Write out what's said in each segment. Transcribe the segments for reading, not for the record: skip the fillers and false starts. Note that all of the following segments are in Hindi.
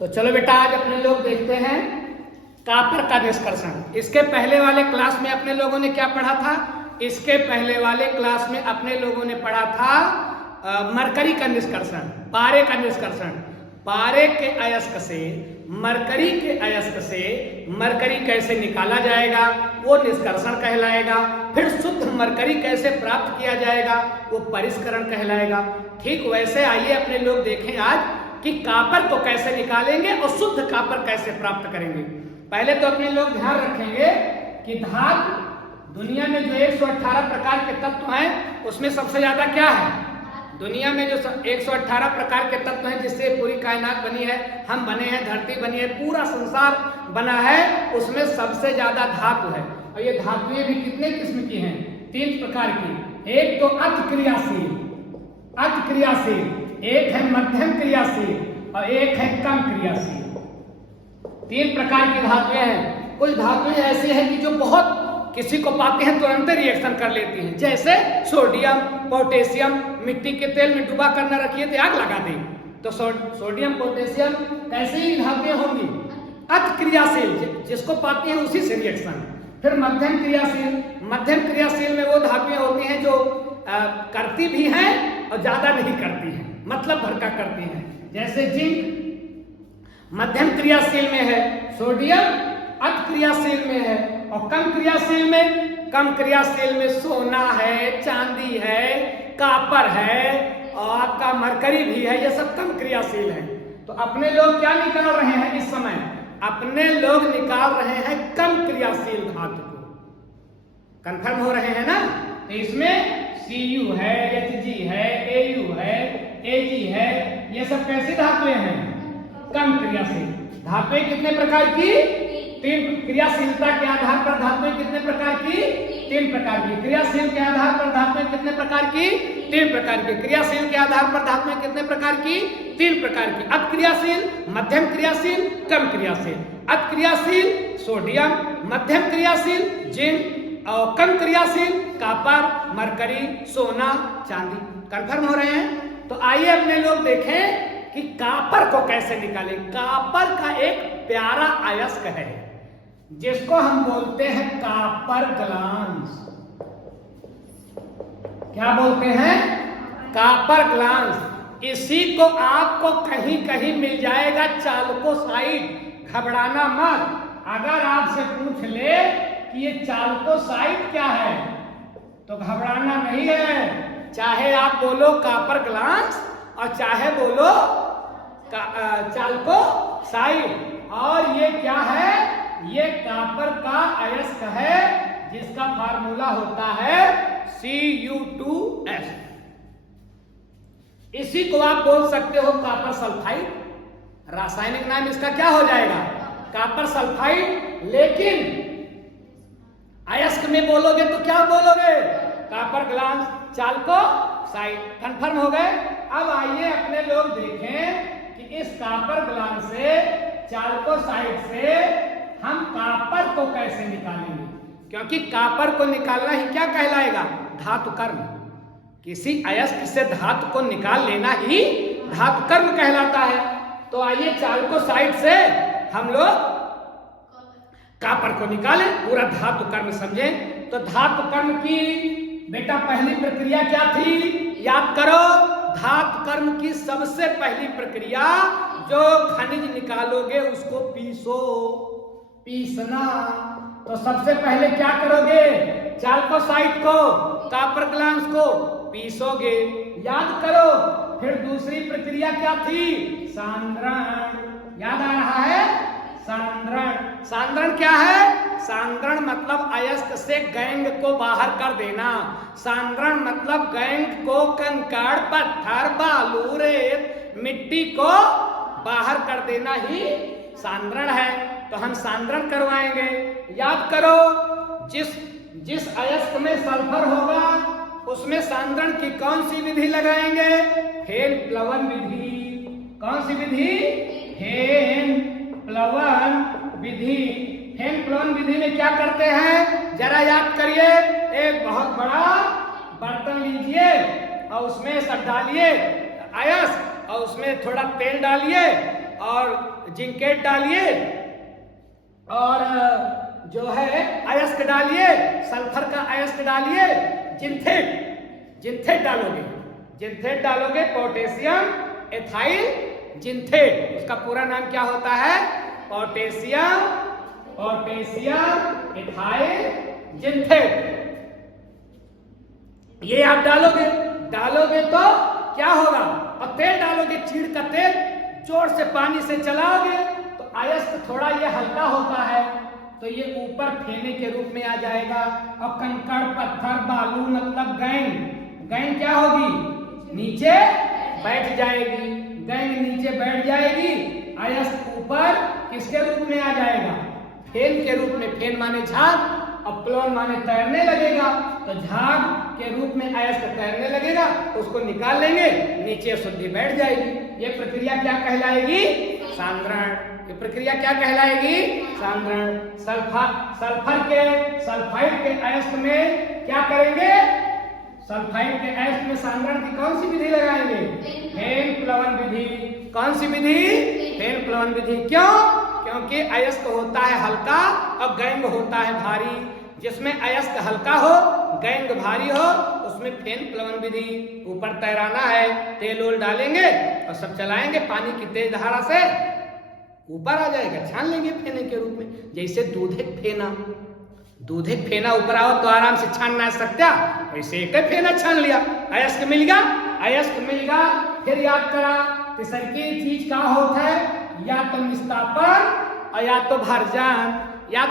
तो चलो बेटा आज अपने लोग देखते हैं कॉपर का निष्कर्षण। इसके पहले वाले क्लास में अपने लोगों ने क्या पढ़ा था? इसके पहले वाले क्लास में अपने लोगों ने पढ़ा था मरकरी का निष्कर्षण, पारे का निष्कर्षण। पारे के अयस्क से मरकरी के अयस्क से मरकरी कैसे निकाला जाएगा वो निष्कर्षण कहलाएगा। फिर शुद्ध मरकरी कैसे प्राप्त किया जाएगा वो परिष्करण कहलाएगा। ठीक वैसे आइए अपने लोग देखें आज कि कॉपर को कैसे निकालेंगे और शुद्ध कॉपर कैसे प्राप्त करेंगे। पहले तो अपने लोग ध्यान रखेंगे कि धातु दुनिया में जो 118 प्रकार के तत्व हैं उसमें सबसे ज्यादा क्या है? दुनिया में जो 118 प्रकार के तत्व हैं जिससे पूरी कायनात बनी है, हम बने हैं, धरती बनी है, पूरा संसार बना है, उसमें सबसे ज्यादा धातु है। और ये धातुएं भी कितने किस्म की हैं? 3 प्रकार की। एक तो अति क्रियाशील, एक है मध्यम क्रियाशील और एक है कम क्रियाशील। 3 प्रकार की धातुएं हैं। कुछ धातुएं ऐसी हैं कि जो बहुत किसी को पाते हैं तुरंत रिएक्शन कर लेती हैं, जैसे सोडियम, पोटेशियम। मिट्टी के तेल में डुबा कर न रखिए तो आग लगा दें। तो सोडियम, पोटेशियम कैसी धातुएं होंगी? अति क्रियाशील, जिसको पाते हैं उसी से रिएक्शन। फिर मध्यम क्रियाशील में वो धातुएं होती हैं जो करती भी हैं और ज्यादा नहीं करती हैं, मतलब भर का करती हैं, जैसे जिंक मध्यम क्रियाशील में है, सोडियम अति क्रियाशील में है, और कम क्रियाशील में सोना है, चांदी है, कॉपर है और आपका मरकरी भी है। ये सब कम क्रियाशील है। तो अपने लोग क्या निकाल रहे हैं इस समय? अपने लोग निकाल रहे हैं कम क्रियाशील धातु को। कंफर्म हो रहे हैं ना? तो इसमें Cu है, Hg है, Au है, Ag है, ये सब कैसी धातुएं हैं? कम क्रियाशील। धातुएं कितने प्रकार की? 3। क्रियाशीलता के आधार पर धातुएं कितने प्रकार की? 3 प्रकार की। क्रियाशील के आधार पर धातुएं कितने प्रकार की? 3 प्रकार की। क्रियाशील के आधार पर धातुएं कितने प्रकार की? 3 प्रकार की। अति क्रियाशील, मध्यम क्रियाशील, कम क्रियाशील। अति क्रियाशील सोडियम, मध्यम क्रियाशील जिंक और कम क्रियाशील कॉपर, मरकरी, सोना, चांदी। कंफर्म हो रहे हैं? तो आइए अपने लोग देखें कि कॉपर को कैसे निकालें। कॉपर का एक प्यारा अयस्क है जिसको हम बोलते हैं कॉपर ग्लांस। क्या बोलते हैं? Copper glance. इसी को आपको कहीं कहीं मिल जाएगा चाल्कोसाइट। घबराना मत। अगर आपसे पूछ ले कि ये चाल्कोसाइट क्या है तो घबराना नहीं है। चाहे आप बोलो कॉपर ग्लांस और चाहे बोलो चाल्कोसाइट। और ये क्या है? ये कॉपर का अयस्क है जिसका फार्मूला होता है Cu2S। इसी को आप बोल सकते हो कॉपर सल्फाइड। रासायनिक नाम इसका क्या हो जाएगा? Copper sulphide. लेकिन अयस्क में बोलोगे तो क्या बोलोगे? Copper glance, चाल्कोसाइट। कंफर्म हो गए? अब आइए अपने लोग देखें कि इस कॉपर ग्लांस से, चाल्कोसाइट से हम कॉपर को कैसे निकालेंगे। क्योंकि कॉपर को निकालना ही क्या कहलाएगा? धातु कर्म। किसी अयस्क से धातु को निकाल लेना ही धातु कर्म कहलाता है। तो आइए चाल्कोसाइट से हम लोग कॉपर को निकालें, पूरा धातु कर्म समझें। तो धातु कर्म की बेटा पहली प्रक्रिया क्या थी? याद करो। धातु कर्म की सबसे पहली प्रक्रिया, जो खनिज निकालोगे उसको पीसना। तो सबसे पहले क्या करोगे? चाल्कोसाइट को, कॉपर ग्लांस को पीसोगे। याद करो। फिर दूसरी प्रक्रिया क्या थी? सांद्रण। याद आ रहा है? सांद्रण क्या है? सांद्रण मतलब अयस्क से गैंग को बाहर कर देना। सांद्रण मतलब गैंग को, कंकड़, पत्थर, बालू, रेत, मिट्टी को बाहर कर देना ही सांद्रण है। तो हम सांद्रण करवाएंगे। याद करो, जिस अयस्क में सल्फर होगा उसमें सांद्रण की कौन सी विधि लगाएंगे? फेन प्लवन विधि। कौन सी विधि? फेन प्लवन विधि। फेन प्लवन विधि में क्या करते हैं? जरा याद करिए। एक बहुत बड़ा बर्तन लीजिए और उसमें सब डालिए अयस्क, और उसमें थोड़ा तेल डालिए और जिंकेट डालिए और जो है अयस्क डालिए, सल्फर का अयस्क डालिए, जिंथेट डालोगे पोटेशियम एथाइल जिंथेट। उसका पूरा नाम क्या होता है? Potassium ethyl xanthate. ये आप डालोगे तो क्या होगा? और तेल डालोगे, चीड़ का तेल, जोर से पानी से चलाओगे तो अयस्क थोड़ा ये हल्का होता है तो ये ऊपर फेने के रूप में आ जाएगा। और कंकड़ पत्थर बालू मतलब गैंग क्या होगी? नीचे बैठ जाएगी। गैंग नीचे बैठ जाएगी, अयस्क ऊपर किसके रूप में आ जाएगा? फेन के रूप में। फेन माने झाग और प्लोन माने तैरने लगेगा, तो झाग के रूप में अयस्क तैरने लगेगा, उसको निकाल लेंगे, नीचे शुद्धि बैठ जाएगी। ये प्रक्रिया क्या कहलाएगी? सांद्रण। ये प्रक्रिया क्या कहलाएगी? सांद्रण। सल्फाइड के अयस्क में क्या करेंगे? सल्फाइड के अयस्क में सांद्रण की कौन सी विधि लगाएंगे? फेन प्लवन विधि। कौन सी विधि? फेन प्लवन विधि। क्यों? क्योंकि अयस्क होता है हल्का और गैंग होता है भारी। जिसमें अयस्क हल्का हो, गैंग भारी हो, उसमें फेन प्लवन विधि। ऊपर तैराना है, तेल ओल डालेंगे और सब चलाएंगे, पानी की तेज धारा से ऊपर आ जाएगा, छान लेंगे फेने के रूप में। जैसे दूधे फेना ऊपर आओ तो आराम से छान ना सकता, वैसे एक फेना छान लिया, अयस्क मिल गया। फिर याद करा तीसरी चीज का होता है या तो निस्तापन और या तो भरजान। या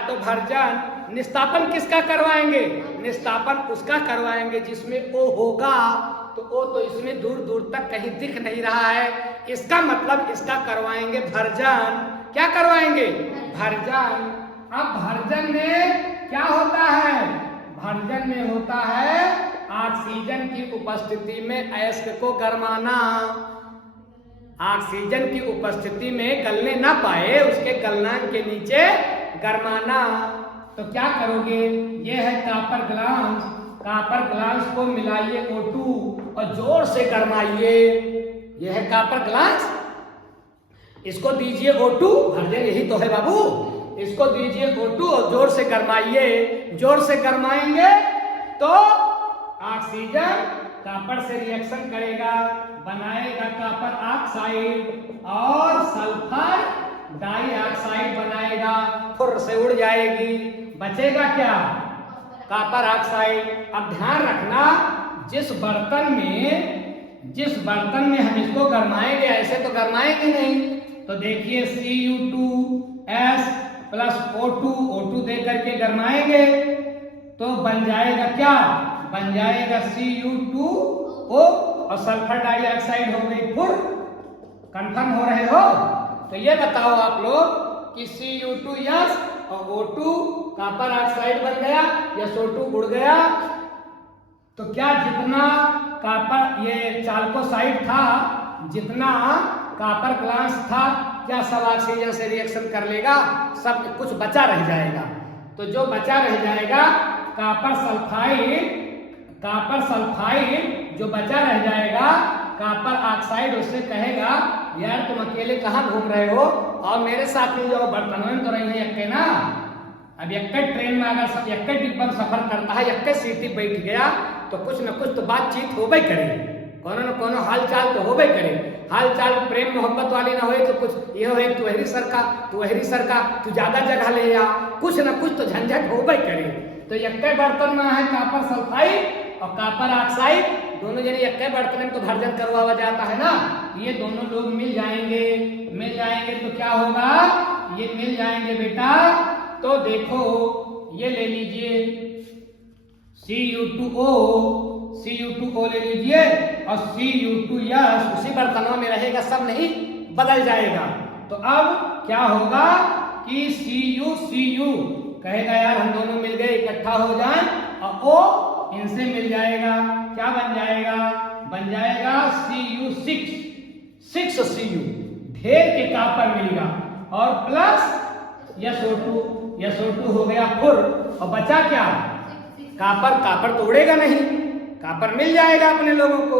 तो भरजान। निस्तापन किसका करवाएंगे? निस्तापन उसका करवाएंगे जिसमें ओ होगा, तो ओ तो इसमें दूर दूर तक कहीं दिख नहीं रहा है, इसका मतलब इसका करवाएंगे भरजान। क्या करवाएंगे? भरजान। अब भरजन में क्या होता है? भरजन में होता है ऑक्सीजन की उपस्थिति में अयस्क को गरमाना। ऑक्सीजन की उपस्थिति में गलने ना पाए, उसके गलनांक के नीचे गरमाना। तो क्या करोगे? ये है कापर ग्लास को मिलाइए O2 और जोर से गरमाइए। ये है कापर ग्लास, इसको दीजिए O2, भरजन यही तो है बाबू। इसको दीजिए O2 और जोर से गरमाइए। जोर से गरमाएंगे तो ऑक्सीजन कापर से रिएक्शन करेगा, बनाएगा कापर ऑक्साइड और सल्फर डाइऑक्साइड बनाएगा, फुर से उड़ जाएगी, बचेगा क्या? Copper oxide. अब ध्यान रखना, जिस बर्तन में हम इसको गरमाएंगे, ऐसे तो गरमाएंगे नहीं, तो देखिए Cu2S प्लस O2 दे करके गरमाएंगे तो बन जाएगा क्या? बन जाएगा Cu2O और सल्फर डाइऑक्साइड हो गई फुर। कंफर्म हो रहे हो? तो ये बताओ आप लोग कि Cu2S और O2 कापर ऑक्साइड बन गया या SO2 उड़ गया, तो क्या जितना कापर ये चाल्कोसाइड था, जितना कापर ग्लास था, क्या सब ऑक्सीजन से रिएक्शन कर लेगा? सब कुछ बचा रह जाएगा। तो जो बचा रह जाएगा कापर सल्फाइड जो बचा रह जाएगा, कापर ऑक्साइड उससे कहेगा यार तुम अकेले कहाँ घूम रहे हो और मेरे साथ में जाओ, बर्तन में तो रही है यक्के ना। अब यक्के ट्रेन में अगर सब यक्के डिब्बा में सफर करता है, यक्के सीटी बैठ गया तो कुछ न कुछ तो बातचीत होबे करे, कोनो न कोनो हाल चाल तो होबे करे। हाल चाल प्रेम मोहब्बत वाली ना होए तो कुछ ये होए तू हरी सरका तू ज्यादा जगह ले जा, कुछ न कुछ तो झंझट होबे करे। तो यक्के बर्तन में है कापर सल्फाइड और कापर ऑक्साइड, दोनों जने यक्के बर्तन में तो भर्जन करवाया जाता है ना। ये दोनों लोग मिल जाएंगे तो क्या होगा? ये मिल जाएंगे बेटा, तो देखो ये ले लीजिए Cu2O ले लीजिए और Cu2S उसी बर्तनों में रहेगा, सब नहीं बदल जाएगा। तो अब क्या होगा कि Cu कहेगा यार हम दोनों मिल गए, इकट्ठा हो जाए, और O इनसे मिल जाएगा, क्या बन जाएगा? बन जाएगा Cu6 Cu, ढेर के कापर मिलेगा, और प्लस SO2 हो गया फुर, और बचा क्या? कापर तो उड़ेगा नहीं, कापर मिल जाएगा अपने लोगों को।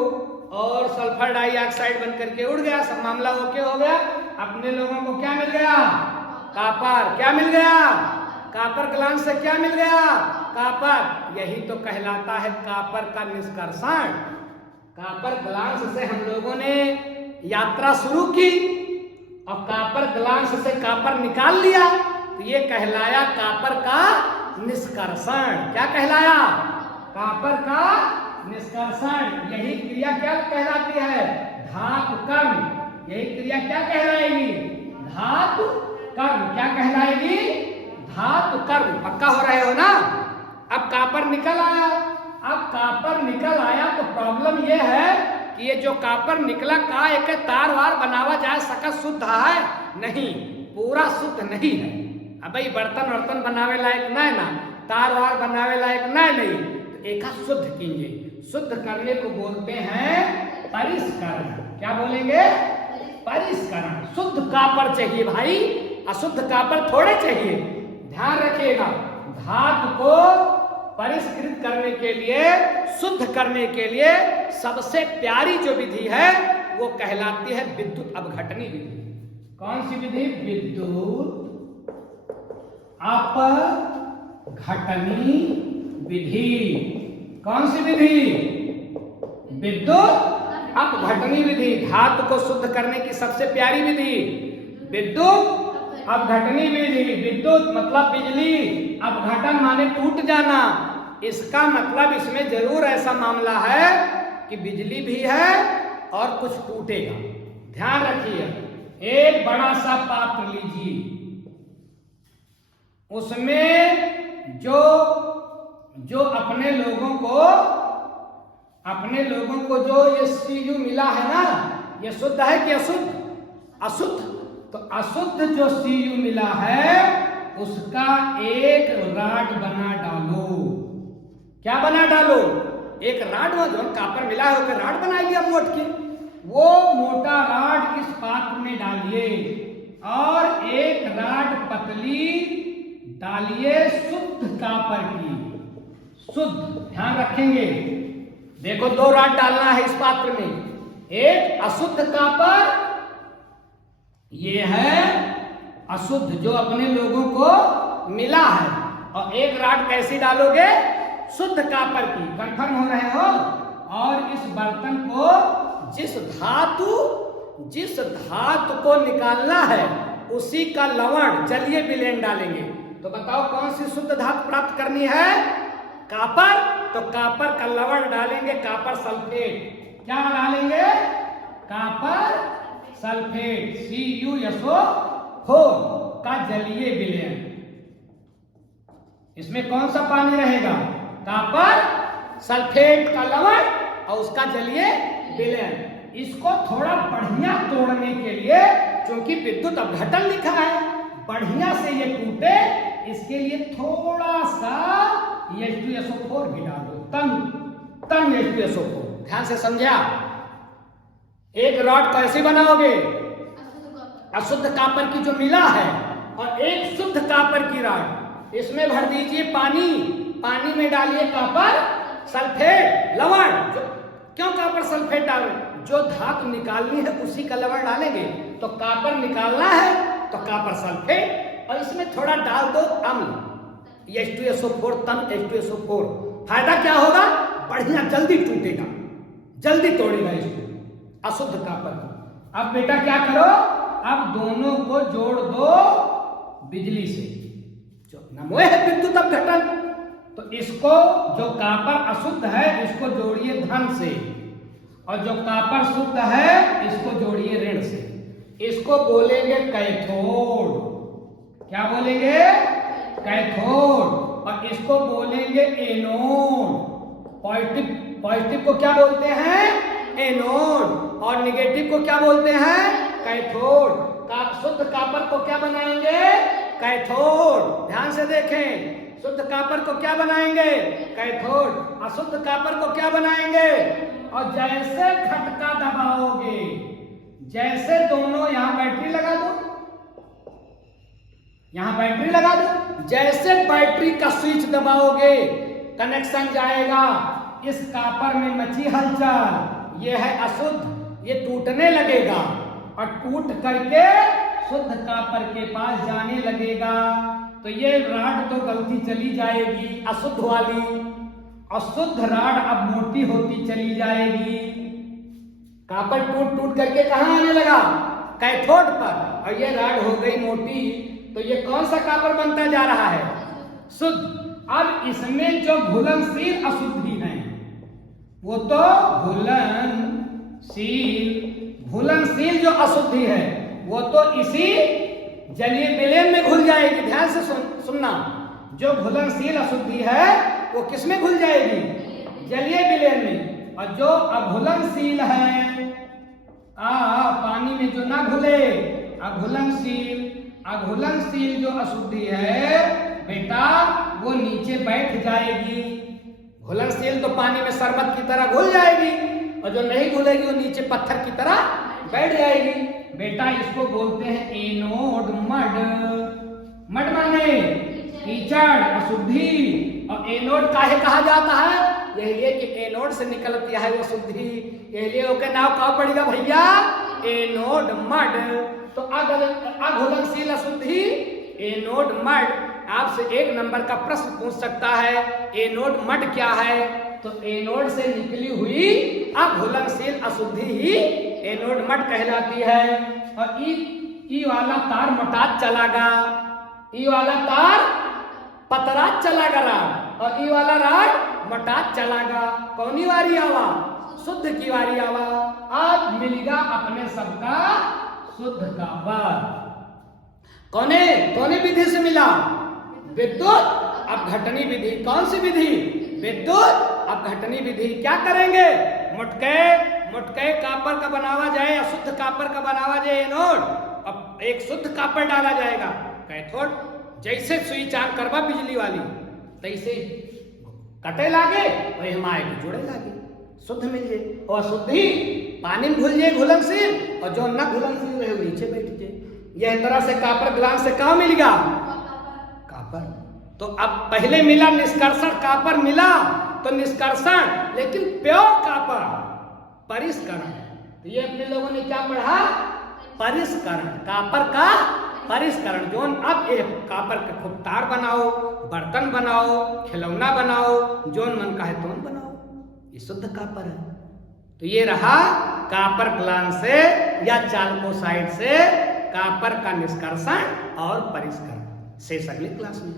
और सल्फर डाइऑक्साइड बन करके उड़ गया, सब मामला ओके हो गया। अपने लोगों को क्या मिल गया? कॉपर। क्या मिल गया? कॉपर ग्लांस से क्या मिल गया? कॉपर। यही तो कहलाता है कॉपर का निष्कर्षण। कॉपर ग्लांस से हम लोगों ने यात्रा शुरू की और कॉपर ग्लांस से कॉपर निकाल लिया, तो ये कहलाया कॉपर का निष्कर्षण। क्या कहलाया? कॉपर का निष्कर्षण। यही क्रिया क्या कहलाती है? धातु कर्म। यही क्रिया क्या कहलाएगी? धातु कर्म। क्या कहलाएगी? धातु कर्म। पक्का हो रहे हो ना? अब कॉपर निकल आया। अब कॉपर निकल आया तो प्रॉब्लम यह है कि ये जो कॉपर निकला का एक तार वार बनावा जाए सकत शुद्ध है? नहीं, पूरा शुद्ध नहीं है। अब भाई बर्तन वर्तन बनावे लायक नहीं ना, तार वार बनावे लायक नहीं, तो एक शुद्ध कीजिए। शुद्ध करने को बोलते हैं परिष्करण। क्या बोलेंगे? परिष्करण। शुद्ध कॉपर चाहिए भाई, अशुद्ध कॉपर थोड़े चाहिए। ध्यान रखिएगा, धातु को परिष्कृत करने के लिए, शुद्ध करने के लिए सबसे प्यारी जो विधि है वो कहलाती है विद्युत अपघटनी विधि। कौन सी विधि? विद्युत अपघटनी विधि। कौन सी विधि? विद्युत अपघटनी विधि। धातु को शुद्ध करने की सबसे प्यारी विधि विद्युत अपघटनी विधि। विद्युत मतलब बिजली, अपघटन माने टूट जाना। इसका मतलब इसमें जरूर ऐसा मामला है कि बिजली भी है और कुछ टूटेगा। ध्यान रखिए, एक बड़ा सा पात्र लीजिए, उसमें जो अपने लोगों को जो ये सीयू मिला है ना, ये शुद्ध है कि अशुद्ध? अशुद्ध। तो अशुद्ध जो सीयू मिला है उसका एक राड बना डालो। क्या बना डालो? एक राड। जो कॉपर मिला है उसका राड बनाइए मोट की। वो मोटा राड इस पात्र में डालिए और एक राड पतली डालिए शुद्ध कॉपर की। शुद्ध, ध्यान रखेंगे। देखो, दो राड डालना है इस पात्र में। एक अशुद्ध कॉपर, ये है अशुद्ध जो अपने लोगों को मिला है, और एक राड कैसी डालोगे? शुद्ध कॉपर की। कंफर्म हो रहे हो? और इस बर्तन को जिस धातु को निकालना है उसी का लवण जलीय विलयन डालेंगे। तो बताओ कौन सी शुद्ध धातु प्राप्त करनी है? कॉपर। तो कॉपर का लवण डालेंगे, कॉपर सल्फेट। क्या डालेंगे? कॉपर सल्फेट, CuSO4 का जलीय विलयन। इसमें कौन सा पानी रहेगा? कॉपर सल्फेट का लवण और उसका जलीय विलयन। इसको थोड़ा बढ़िया तोड़ने के लिए, क्योंकि विद्युत अपघटन लिखा है, बढ़िया से ये टूटे, इसके लिए थोड़ा सा H2SO4 भी डाल दो। तन H2SO4। ध्यान से समझा? एक रॉड कैसे बनाओगे? अशुद्ध कॉपर की जो मिला है, और एक शुद्ध कॉपर की रॉड। इसमें भर दीजिए पानी, पानी में डालिए कॉपर सल्फेट लवण। क्यों कॉपर सल्फेट डाल? जो धातु निकालनी है उसी का लवण डालेंगे। तो कॉपर निकालना है तो कॉपर सल्फेट, और इसमें थोड़ा डाल दो अम्ल H2SO4, तन H2SO4। फायदा क्या होगा? बढ़िया जल्दी टूटेगा, जल्दी तोड़ेगा इसको, अशुद्ध कॉपर को। अब बेटा क्या करो? अब दोनों को जोड़ दो बिजली से। नमो है विद्युत अपघटन। तो इसको, जो कॉपर अशुद्ध है इसको जोड़िए धन से, और जो कॉपर शुद्ध है इसको जोड़िए ऋण से। इसको बोलेंगे कैथोड। क्या बोलेंगे? कैथोड। और इसको बोलेंगे एनोड। पॉजिटिव को क्या बोलते हैं? एनोड। और निगेटिव को क्या बोलते हैं? कैथोड। शुद्ध कॉपर को क्या बनाएंगे? कैथोड। ध्यान से देखें, शुद्ध कॉपर को क्या बनाएंगे? कैथोड। अशुद्ध कॉपर को क्या बनाएंगे? और जैसे खटका दबाओगे, जैसे दोनों, यहां बैटरी लगा दो, यहां बैटरी लगा दो, जैसे बैटरी का स्विच दबाओगे कनेक्शन जाएगा। इस कॉपर में मची हलचल, ये है अशुद्ध, ये टूटने लगेगा और टूट करके शुद्ध कापर के पास जाने लगेगा। तो ये राड तो गलती चली जाएगी अशुद्ध वाली, अशुद्ध राड अब मोटी होती चली जाएगी। कापर टूट टूट करके कहां आने लगा? कैथोड पर, और ये राड हो गई मोटी। तो ये कौन सा कापर बनता जा रहा है? शुद्ध। अब इसमें जो घुलनशील अशुद्धि है वो तो घुलनशील जो अशुद्धि है वो तो इसी जलीय विलयन में घुल जाएगी। ध्यान से सुनना, जो घुलनशील अशुद्धि है वो किस में घुल जाएगी? जलीय विलयन में। और जो अघुलनशील है पानी में जो ना घुले, अघुलनशील जो अशुद्धि है बेटा वो नीचे बैठ जाएगी। घुलनशील तो पानी में शरबत की तरह घुल जाएगी, और जो नहीं घुलेगी वो नीचे पत्थर की तरह बैठ जाएगी। बेटा इसको बोलते हैं एनोड मड। मड माने कीचड़, अशुद्धि। और एनोड काहे कहा जाता है? यही कि एनोड से निकलती है वो शुद्धि। ये के नाम कहाँ पड़ेगा भैया? Anode mud. तो अघुलनशील अशुद्धि एनोड मड। आपसे 1 नंबर का प्रश्न पूछ सकता है एनोड मड क्या है? तो एनोड से निकली हुई अघुलनशील अशुद्धि ही एनोड मड कहलाती है। और ई वाला तार मोटात चलागा, ई वाला तार पतरात चलागा राड, और ई वाला राड मोटात चलागा। कौनी वारी आवा? शुद्ध की वारी आवा। अब मिलेगा अपने सबका शुद्ध कापर। कौने विधि से मिला? विद्युत अपघटनी विधि। कौन सी विधि? विद्युत अपघटनी विधि। क्या करेंगे? मुटके कापर का बनावा जाए, अशुद्ध कापर का बनावा जाए एनोड, अब एक शुद्ध कापर डाला जाएगा कैथोड। जैसे स्विच ऑन करवा बिजली वाली तैसे कटे लागे वही हम आएगी जुड़े लागे, शुद्ध मिल जाए। और अशुद्धि पानी में घुल जाए घुलनशील, और जो न घुलनशील रहे वो नीचे बैठ जाए। यह तरह से कापर ग्लास से कहाँ मिलेगा? कापर। तो अब पहले मिला निष्कर्षण कापर मिला, तो निष्कर्षण, लेकिन प्योर कापर परिष्करण। तो ये अपने लोगों ने क्या पढ़ा? परिष्करण, कापर का परिष्करण। जो अब एक कापर का खूब तार बनाओ, बर्तन बनाओ, खिलौना बनाओ, जोन मन का है तो बनाओ, ये शुद्ध कापर है। तो ये रहा कापर ग्लास से या चाल्कोसाइड से कापर का निष्कर्षण और परिष्करण। शेष अगली क्लास में।